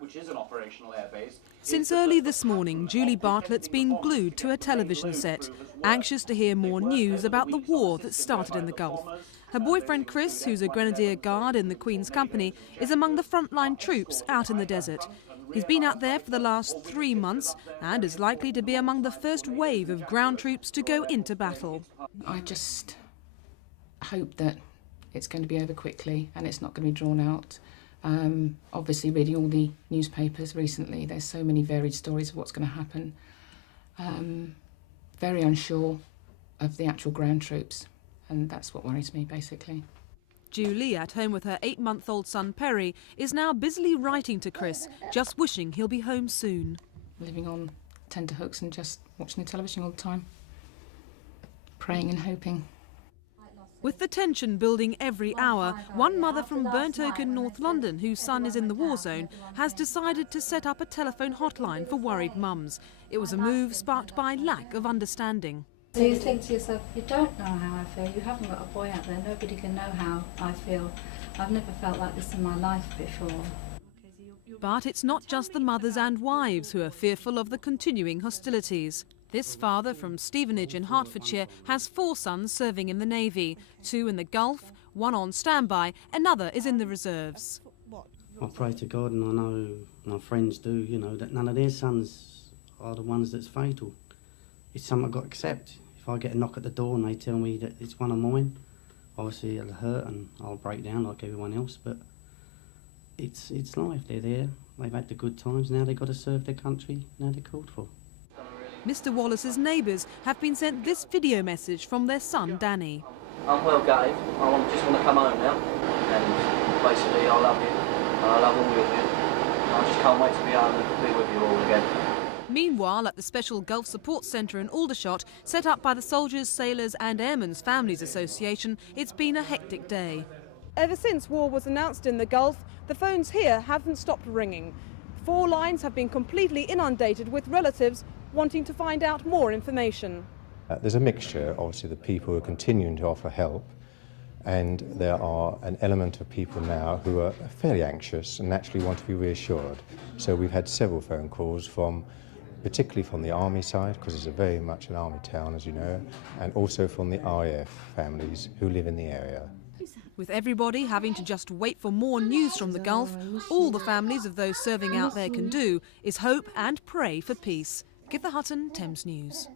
Which is an operational airbase. Since early this morning, Julie Bartlett's been glued to a television set, anxious to hear more news about the war that started in the Gulf. Her boyfriend Chris, who's a Grenadier Guard in the Queen's Company, is among the frontline troops out in the desert. He's been out there for the last 3 months and is likely to be among the first wave of ground troops to go into battle. I just hope that it's going to be over quickly and it's not going to be drawn out. Obviously, reading all the newspapers recently, there's so many varied stories of what's going to happen. Very unsure of the actual ground troops, and that's what worries me, basically. Julie, at home with her 8-month-old son Perry, is now busily writing to Chris, just wishing he'll be home soon. Living on tenterhooks and just watching the television all the time, praying and hoping. With the tension building every hour, one mother from Burnt Oak in North London, whose son is in the war zone, has decided to set up a telephone hotline for worried mums. It was a move sparked by lack of understanding. So you think to yourself, you don't know how I feel, you haven't got a boy out there, nobody can know how I feel. I've never felt like this in my life before. But it's not just the mothers and wives who are fearful of the continuing hostilities. This father from Stevenage in Hertfordshire has 4 sons serving in the Navy, 2 in the Gulf, 1 on standby, another is in the reserves. I pray to God, and I know my friends do, you know, that none of their sons are the ones that's fatal. It's something I've got to accept. If I get a knock at the door and they tell me that it's one of mine, obviously it'll hurt and I'll break down like everyone else, but it's life. They're there, they've had the good times, now they've got to serve their country, now they're called for. Mr Wallace's neighbours have been sent this video message from their son Danny. I'm well gutted. I just want to come home now, and basically I love you, and I love all of you. I just can't wait to be home and be with you all again. Meanwhile, at the Special Gulf Support Centre in Aldershot, set up by the Soldiers, Sailors and Airmen's Families Association, it's been a hectic day. Ever since war was announced in the Gulf, the phones here haven't stopped ringing. 4 lines have been completely inundated with relatives wanting to find out more information. There's a mixture, obviously, the people who are continuing to offer help, and there are an element of people now who are fairly anxious and naturally want to be reassured. So we've had several phone calls particularly from the Army side, because it's very much an Army town, as you know, and also from the RAF families who live in the area. With everybody having to just wait for more news from the Gulf, all the families of those serving out there can do is hope and pray for peace. Give the Hutton Thames News.